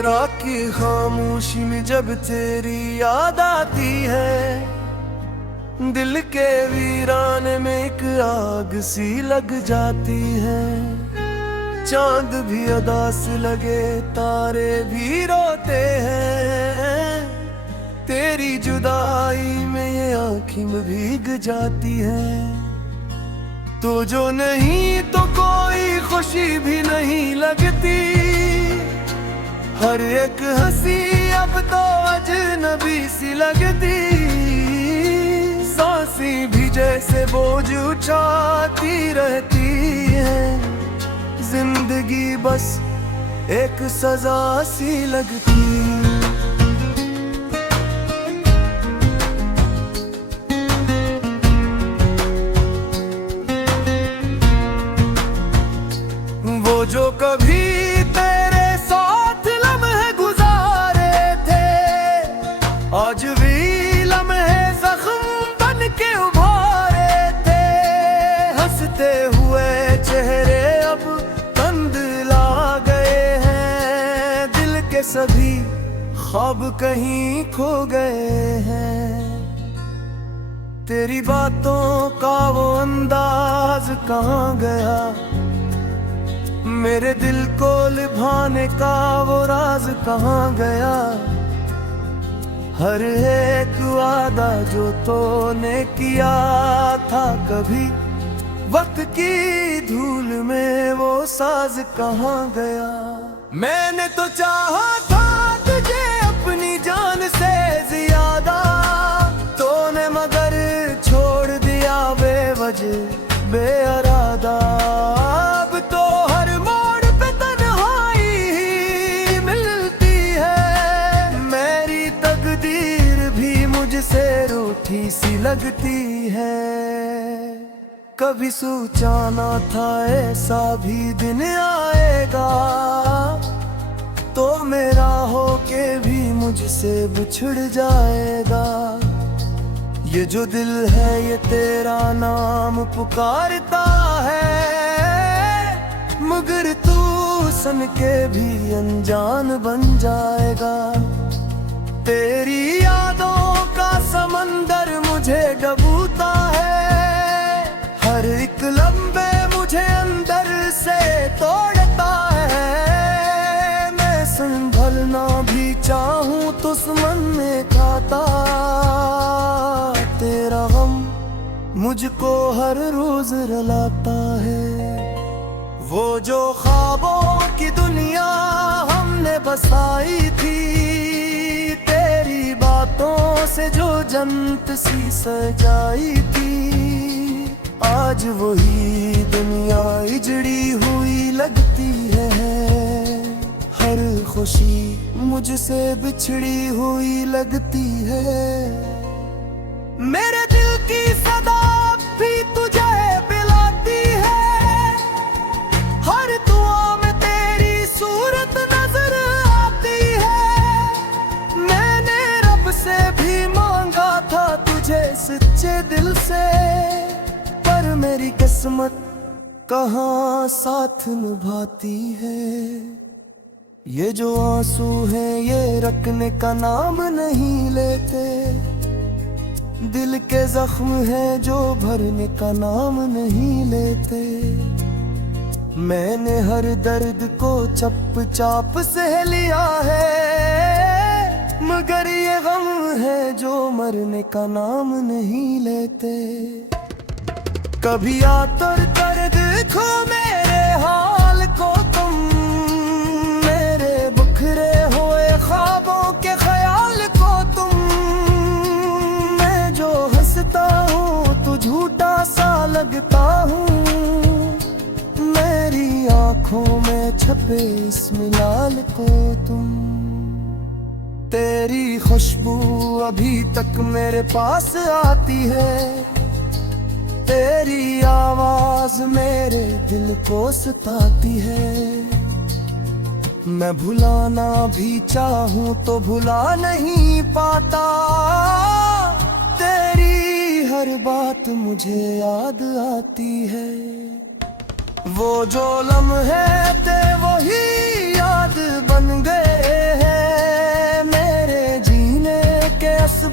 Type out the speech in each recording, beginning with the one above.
रात की खामोशी में जब तेरी याद आती है, दिल के वीराने में एक आग सी लग जाती है। चांद भी उदास लगे, तारे भी रोते हैं, तेरी जुदाई में ये आँखें भीग जाती है। तो जो नहीं तो कोई खुशी भी नहीं लगती, हर एक हंसी अब तो अजनबी सी लगती। सांसें भी जैसे बोझ उठाती रहती है, जिंदगी बस एक सजा सी लगती। वो जो कभी तेरे साथ लम्हे गुजारे थे, आज भी लम्हे जख्म बन के उभारे थे। हंसते हुए चेहरे अब तंद ला गए हैं, दिल के सभी ख्वाब कहीं खो गए हैं। तेरी बातों का वो अंदाज कहाँ गया, मेरे दिल को लुभाने का वो राज कहाँ गया। हर एक वादा जो तूने किया था कभी, वक्त की धूल में वो साज कहाँ गया। मैंने तो चाहा था तुझे अपनी जान से ज्यादा, तूने मगर छोड़ दिया बेवजह बेइरादा। अब तो हर मोड़ पे तन्हाई ही मिलती है, मेरी तकदीर भी मुझसे रूठी सी लगती है। कभी सोचा ना था ऐसा भी दिन आएगा, तो मेरा होके भी मुझसे बिछड़ जाएगा। ये जो दिल है ये तेरा नाम पुकारता है, मगर तू सन के भी अनजान बन जाएगा। तेरी यादों का समंदर मुझे डूबता है, हर एक लम्हे मुझे अंदर से तोड़ता है। मैं संभलना भी चाहूं तो मन में खाता, तेरा गम मुझको हर रोज रुलाता है। वो जो ख्वाबों की दुनिया हमने बसाई थी, तेरी बातों से जो जन्नत सी सजाई थी, आज वही दुनिया इजड़ी हुई लगती है। हर खुशी मुझसे बिछड़ी हुई लगती है। मेरे दिल की सदा भी तुझे पिलाती है, हर दुआ में तेरी सूरत नजर आती है। मैंने रब से भी मांगा था तुझे सच्चे दिल से, पर मेरी किस्मत कहाँ साथ निभाती है। ये जो आंसू हैं ये रखने का नाम नहीं लेते, दिल के जख्म हैं जो भरने का नाम नहीं लेते। मैंने हर दर्द को चप चाप सह लिया है, मगर ये गम है जो मरने का नाम नहीं लेते। कभी आतर कर देखो मेरे हाल को तुम, मेरे बिखरे हुए ख्वाबों के ख्याल को तुम। मैं जो हंसता हूँ तो झूठा सा लगता हूँ, मेरी आँखों में छपे इस मिलाल को तुम। तेरी खुशबू अभी तक मेरे पास आती है, तेरी आवाज मेरे दिल को सताती है। मैं भुलाना भी चाहूं तो भुला नहीं पाता, तेरी हर बात मुझे याद आती है। वो जो लम्हे थे वही याद बन गए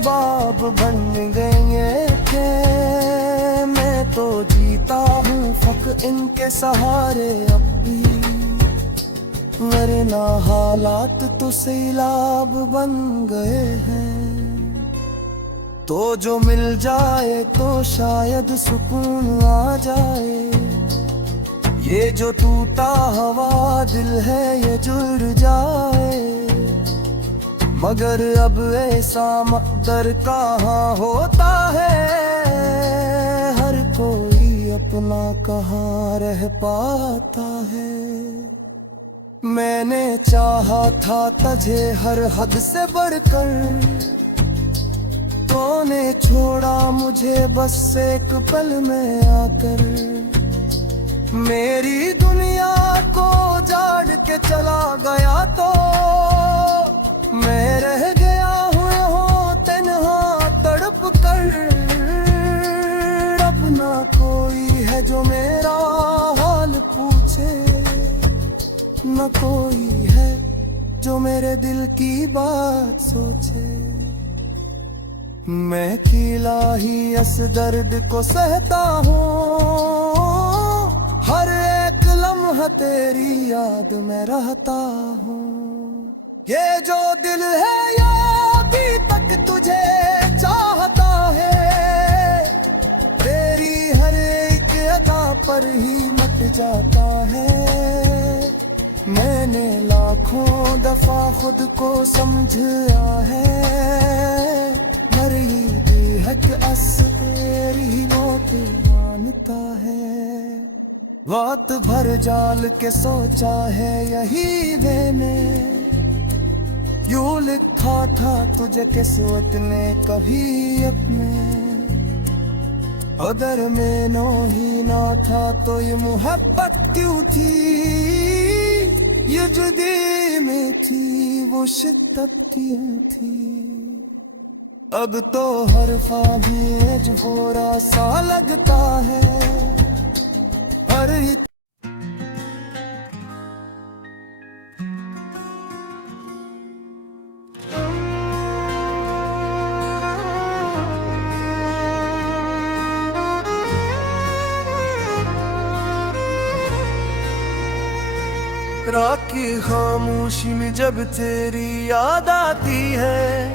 बाब बन गए थे। मैं तो जीता हूँ फक इनके सहारे अब भी, वरना हालात तो सैलाब बन गए हैं। तो जो मिल जाए तो शायद सुकून आ जाए। ये जो टूटा हवा दिल है ये जुड़ जाए। मगर अब ऐसा मकदर कहाँ होता है, हर कोई अपना कहाँ रह पाता है। मैंने चाहा था तुझे हर हद से बढ़कर, तूने छोड़ा मुझे बस एक पल में आकर। मेरी दुनिया को जाड़ के चला गया तो मैं रह गया हूँ तन्हा तड़प कर। अब ना कोई है जो मेरा हाल पूछे, न कोई है जो मेरे दिल की बात सोचे। मैं अकेला ही इस दर्द को सहता हूँ, हर एक लम्हा तेरी याद में रहता हूँ। ये जो दिल है ये अभी तक तुझे चाहता है, तेरी हर एक अदा पर ही मट जाता है। मैंने लाखों दफा खुद को समझा है, मरी बेहक अस तेरी मौत मानता है। वक्त भर जाल के सोचा है यही मैंने, यूं लिखा था तुझे किस्मत ने कभी अपने। अगर में नो ही ना था तो ये मोहब्बत क्यों थी, ये जुदी में थी वो शिद्दत क्यों थी। अब तो हर ख्वाही अजफोरा सा लगता है, हर रात की खामोशी में जब तेरी याद आती है,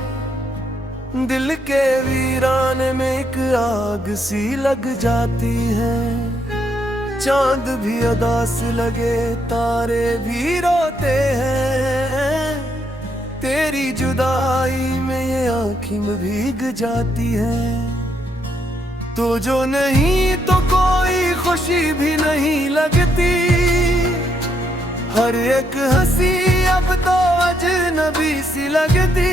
दिल के वीराने में एक आग सी लग जाती है। चांद भी उदास लगे तारे भी रोते हैं, तेरी जुदाई में ये आँखें भीग जाती है। तो जो नहीं तो कोई खुशी भी नहीं लगती, हर एक हंसी अब तो अजनबी सी लगती।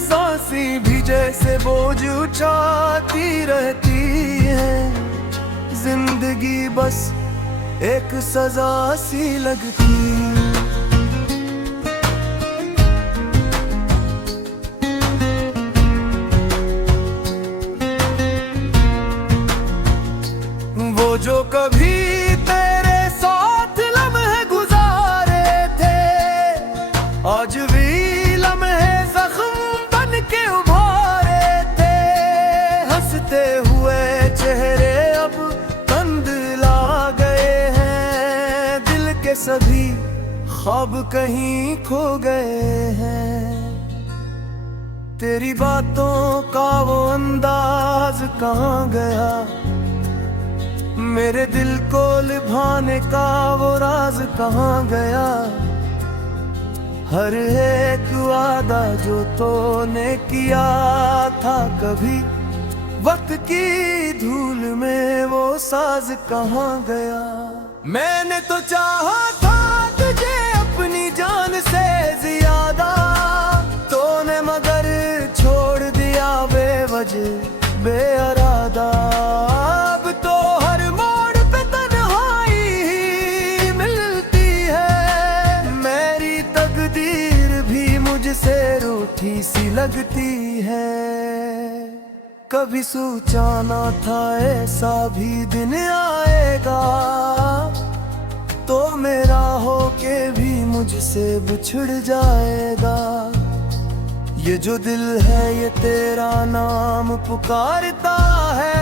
सांसें भी जैसे बोझ उठाती रहती है, जिंदगी बस एक सजा सी लगती। वो जो कभी तेरे साथ लम्हे गुजारे थे, आज भी लम्हे जख्म बन के उभारे थे। हंसते हुए चेहरे अब तंद ला गए हैं, दिल के सभी ख्वाब कहीं खो गए हैं। तेरी बातों का वो अंदाज कहाँ गया, मेरे दिल को लुभाने का वो राज कहाँ गया। हर एक वादा जो तूने किया था कभी, वक्त की धूल में वो साज कहाँ गया। मैंने तो चाहा था तुझे अपनी जान से ज्यादा, तूने मगर छोड़ दिया बेवजह बेइरादा। अब तो हर मोड़ पे तन्हाई ही मिलती है, मेरी तकदीर भी मुझसे रूठी सी लगती है। कभी सोचा ना था ऐसा भी दिन आएगा, तो मेरा होके भी मुझसे बिछड़ जाएगा। ये जो दिल है ये तेरा नाम पुकारता है,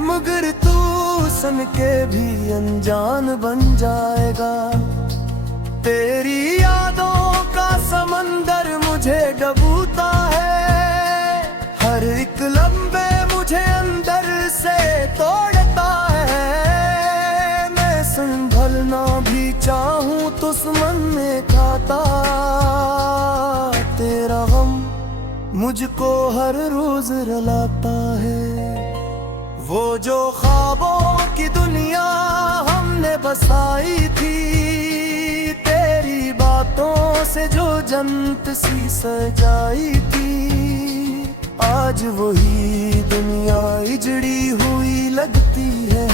मगर तू सन के भी अनजान बन जाएगा। तेरी यादों का समंदर मुझे डूबता है, हर एक लम्हे मुझे अंदर से तोड़ता है। मैं संभलना भी चाहूं तो मन में खाता तेरा गम मुझको हर रोज रुलाता है। वो जो ख्वाबों की दुनिया हमने बसाई थी, तेरी बातों से जो जन्नत सी सजाई थी, आज वही दुनिया इजड़ी हुई लगती है।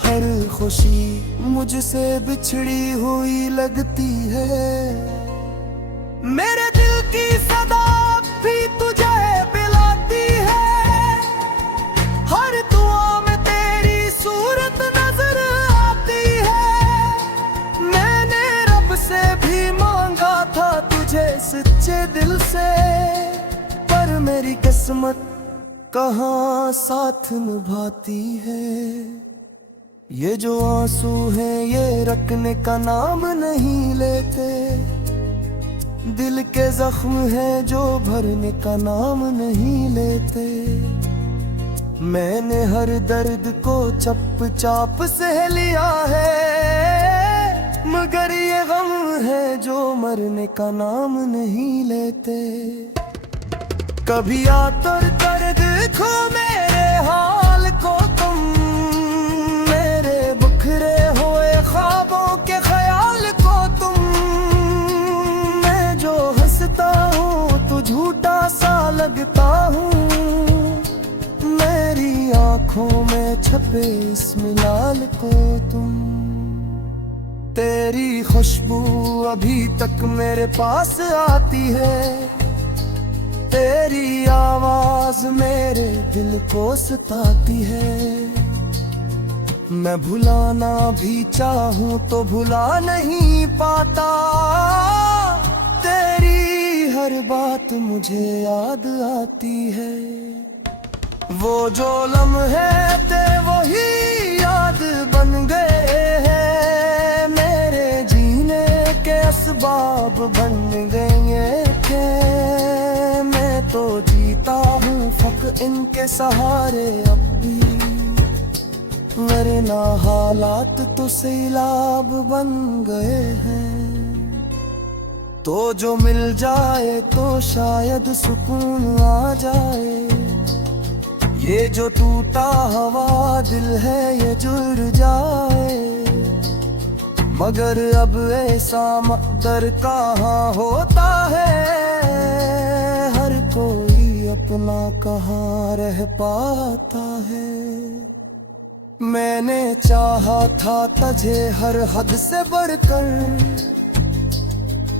हर खुशी मुझसे बिछड़ी हुई लगती है। मेरे दिल की सदा भी तुझे पिलाती है, हर दुआ में तेरी सूरत नजर आती है। मैंने रब से भी मांगा था तुझे सच्चे दिल से, पर मेरी किस्मत कहाँ साथ निभाती है। ये जो आंसू हैं ये रखने का नाम नहीं लेते, दिल के जख्म है जो भरने का नाम नहीं लेते। मैंने हर दर्द को चप चाप सह लिया है, मगर ये गम है जो मरने का नाम नहीं लेते। कभी आतर दर्द खो मेरे हाल को तुम, मेरे बिखरे हुए ख्वाबों के ख्याल को तुम। मैं जो हंसता हूँ तो झूठा सा लगता हूँ, मेरी आंखों में छपे इस मिलाल को तुम। तेरी खुशबू अभी तक मेरे पास आती है, तेरी आवाज मेरे दिल को सताती है। मैं भुलाना भी चाहूं तो भुला नहीं पाता, तेरी हर बात मुझे याद आती है। वो जो लम्हे थे वही याद बन गए हैं, मेरे जीने के असबाब बन गए थे। मैं तो जीता हूँ फक इनके सहारे अब भी, वरना हालात तो सैलाब बन गए हैं। तो जो मिल जाए तो शायद सुकून आ जाए, ये जो टूटा हवा दिल है ये जुड़ जाए। मगर अब ऐसा मकदर कहाँ होता है, हर कोई अपना कहाँ रह पाता है। मैंने चाहा था तुझे हर हद से बढ़कर,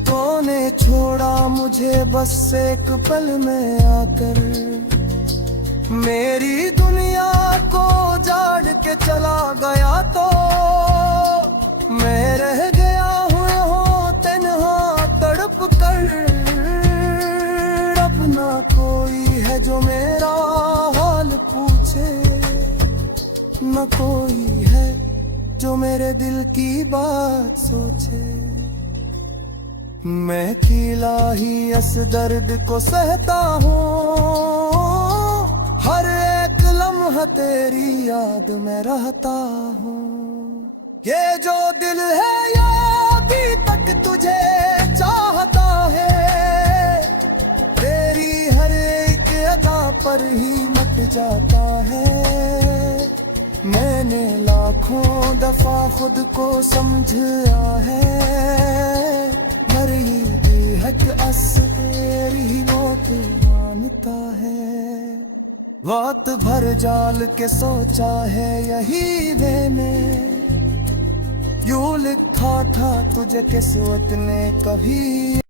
तूने छोड़ा मुझे बस एक पल में आकर। मेरी दुनिया को जाड़ के चला गया तो मैं रह गया हूँ तन्हा तड़प कर। अब ना कोई है जो मेरा हाल पूछे, न कोई है जो मेरे दिल की बात सोचे। मैं अकेला ही इस दर्द को सहता हूँ, हर एक लम्हा तेरी याद में रहता हूँ। ये जो दिल है ये अभी तक तुझे चाहता है, तेरी हर एक अदा पर ही मट जाता है। मैंने लाखों दफा खुद को समझा है, मर ही भी हक अस तेरी मौत मानता है। वक्त भर जाल के सोचा है यही मैंने, यूं लिखा था तुझे किस्मत ने कभी।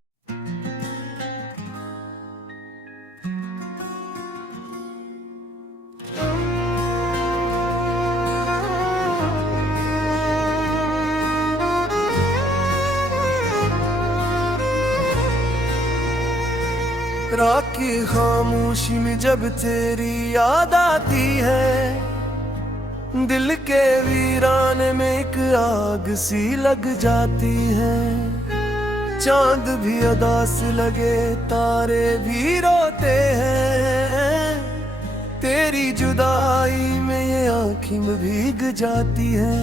रात की खामोशी में जब तेरी याद आती है, दिल के वीराने में एक आग सी लग जाती है। चांद भी उदास लगे, तारे भी रोते हैं, तेरी जुदाई में ये आँखें भीग जाती है।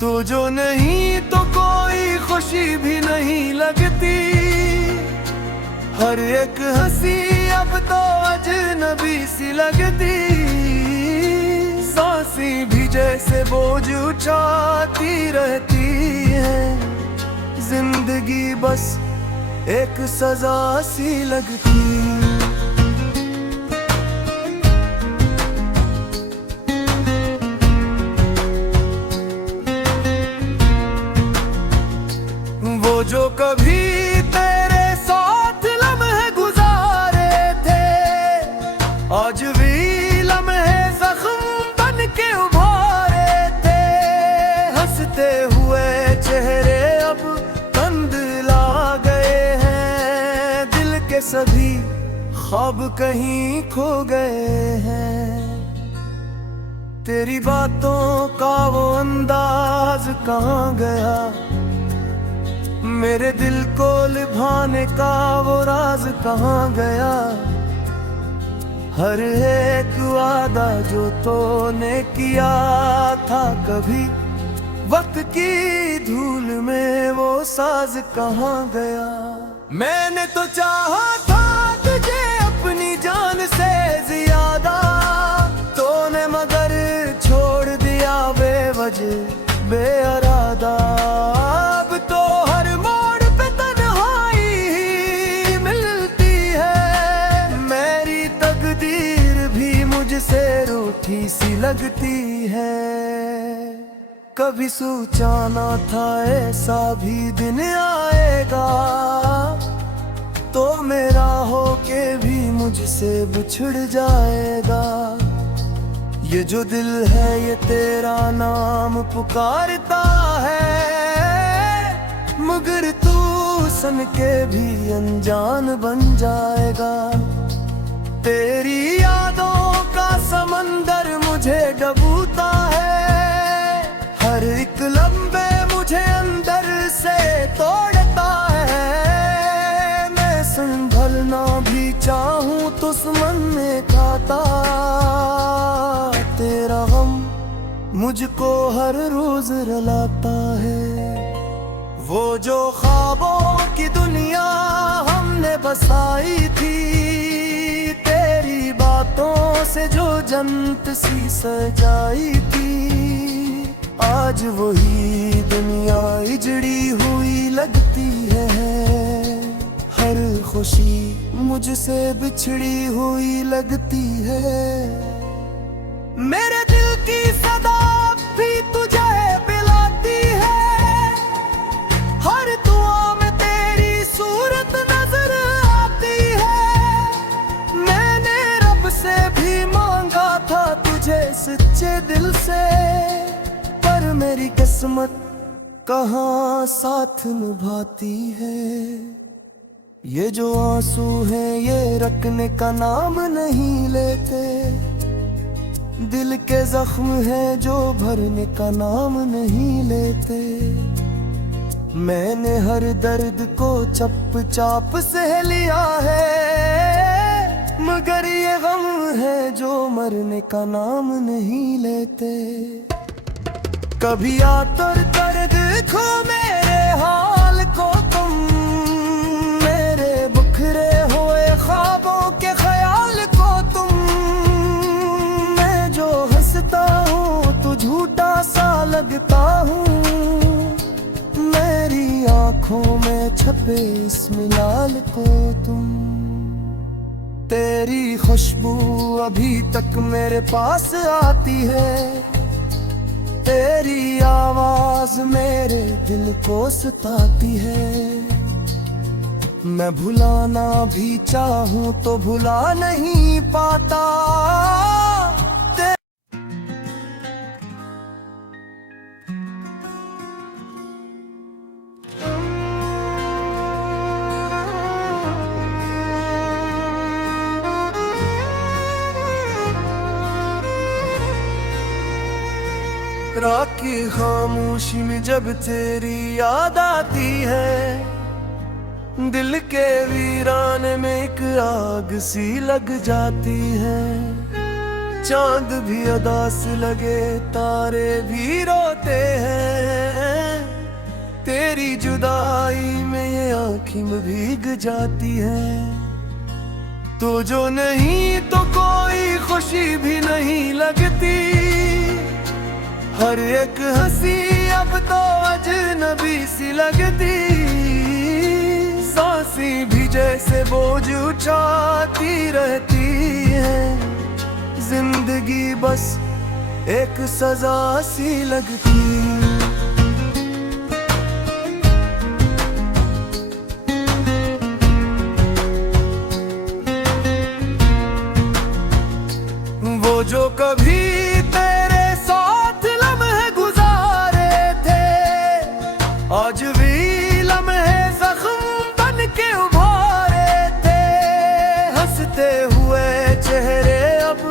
तो जो नहीं तो कोई खुशी भी नहीं लगती, हर एक हंसी अब तो अजनबी सी लगती। सांसें भी जैसे बोझ उठाती रहती है, जिंदगी बस एक सजा सी लगती। वो जो कभी तेरे साथ लम्हे गुजारे थे, आज भी लम्हे जख्म बन के उभारे थे। हंसते हुए चेहरे अब तंद ला गए हैं, दिल के सभी ख्वाब कहीं खो गए हैं। तेरी बातों का वो अंदाज कहाँ गया, मेरे दिल को लुभाने का वो राज कहाँ गया। हर एक वादा जो तूने किया था कभी, वक्त की धूल में वो साज कहाँ गया। मैंने तो चाहा था तुझे अपनी जान से ज्यादा, तूने मगर छोड़ दिया बेवजह बेइरादा। अब तो हर मोड़ पे तन्हाई ही मिलती है, मेरी तकदीर भी मुझसे रूठी सी लगती है। कभी सोचा ना था ऐसा भी दिन आएगा, तो मेरा होके भी मुझसे बिछड़ जाएगा। ये जो दिल है ये तेरा नाम पुकारता है, मगर तू सन के भी अनजान बन जाएगा। तेरी यादों का समंदर मुझे डूबता है, हर एक लम्हे मुझे अंदर से तोड़ता है। मैं संभलना भी चाहूं तो मन में खाता, तेरा गम मुझको हर रोज रुलाता है। वो जो ख्वाबों की दुनिया हमने बसाई थी, तेरी बातों से जो जन्नत सी सजाई थी, आज वही दुनिया इजड़ी हुई लगती है। हर खुशी मुझसे बिछड़ी हुई लगती है। मेरे दिल की सदा भी तुझे पिलाती है, हर दुआ में तेरी सूरत नजर आती है। मैंने रब से भी मांगा था तुझे सच्चे दिल से, पर मेरी किस्मत कहाँ साथ निभाती है। ये जो आंसू है ये रखने का नाम नहीं लेते, दिल के जख्म है जो भरने का नाम नहीं लेते। मैंने हर दर्द को चप चाप सह लिया है, मगर ये गम है जो मरने का नाम नहीं लेते। कभी आतर दर्द खो मेरे हाल को तुम, मेरे बिखरे हुए ख्वाबों के ख्याल को तुम। मैं जो हंसता हूँ तो झूठा सा लगता हूँ, मेरी आँखों में छपे इस मिलाल को तुम। तेरी खुशबू अभी तक मेरे पास आती है, तेरी आवाज मेरे दिल को सताती है। मैं भुलाना भी चाहूं तो भुला नहीं पाता। की खामोशी में जब तेरी याद आती है, दिल के वीराने में एक आग सी लग जाती है। चांद भी उदास लगे, तारे भी रोते हैं, तेरी जुदाई में ये आँखें भीग जाती है। तो जो नहीं तो कोई खुशी भी नहीं लगती, हर एक हंसी अब तो अजनबी सी लगती। सांसें भी जैसे बोझ उठाती रहती है, जिंदगी बस एक सजा सी लगती। वो जो कभी तेरे साथ लम्हे गुजारे थे, आज भी लम्हे जख्म बन के उभारे थे। हंसते हुए चेहरे अब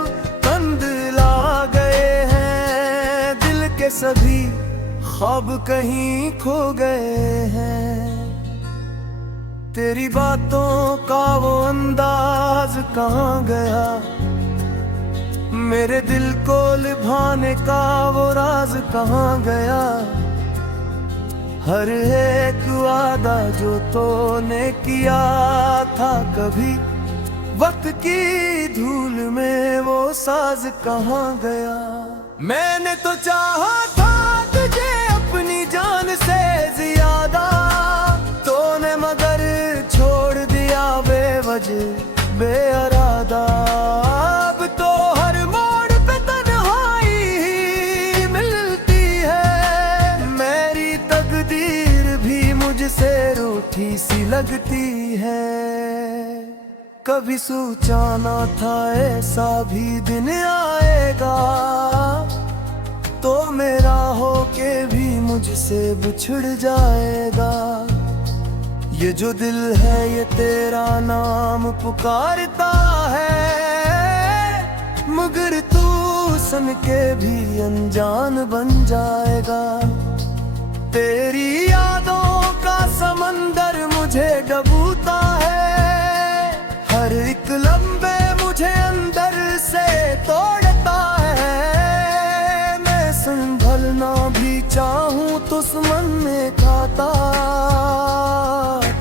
तंद ला गए हैं, दिल के सभी ख्वाब कहीं खो गए हैं। तेरी बातों का वो अंदाज कहाँ गया, मेरे दिल को लुभाने का वो राज कहाँ गया। हर एक वादा जो तूने किया था कभी, वक्त की धूल में वो साज कहाँ गया। मैंने तो चाहा था तुझे अपनी जान से ज्यादा, तूने मगर छोड़ दिया बेवजह बेइरादा। अब तो हर मोड़ पे तन्हाई ही मिलती है, मेरी तकदीर भी मुझसे रूठी सी लगती है। कभी सोचा ना था ऐसा भी दिन आएगा, तो मेरा होके भी मुझसे बिछड़ जाएगा। ये जो दिल है ये तेरा नाम पुकारता है, मगर तू सन के भी अनजान बन जाएगा। तेरी यादों का समंदर मुझे डूबता है, हर एक लम्हे मुझे अंदर से तोड़ता है। मैं संभलना भी चाहूं तो मन में खाता,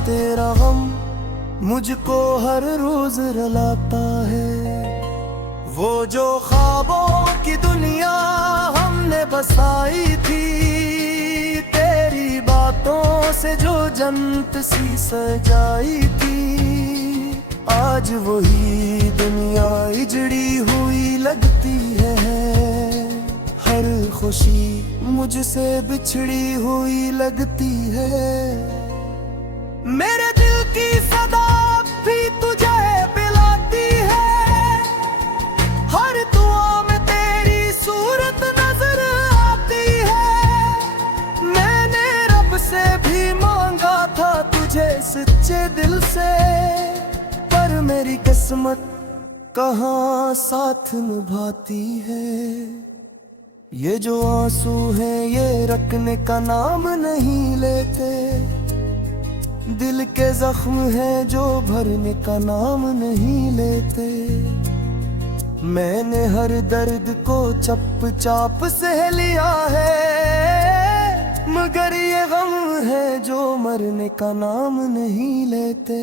तेरा गम मुझको हर रोज रुलाता है। वो जो ख्वाबों की दुनिया हमने बसाई थी, तेरी बातों से जो जन्नत सी सजाई थी, आज वही दुनिया इजड़ी हुई लगती है। हर खुशी मुझसे बिछड़ी हुई लगती है। मेरे दिल की सदा भी तुझे पिलाती है, हर दुआ में तेरी सूरत नजर आती है। मैंने रब से भी मांगा था तुझे सच्चे दिल से, पर मेरी किस्मत कहाँ साथ निभाती है। ये जो आंसू हैं ये रखने का नाम नहीं लेते, दिल के जख्म है जो भरने का नाम नहीं लेते। मैंने हर दर्द को चप चाप सह लिया है, मगर ये गम है जो मरने का नाम नहीं लेते।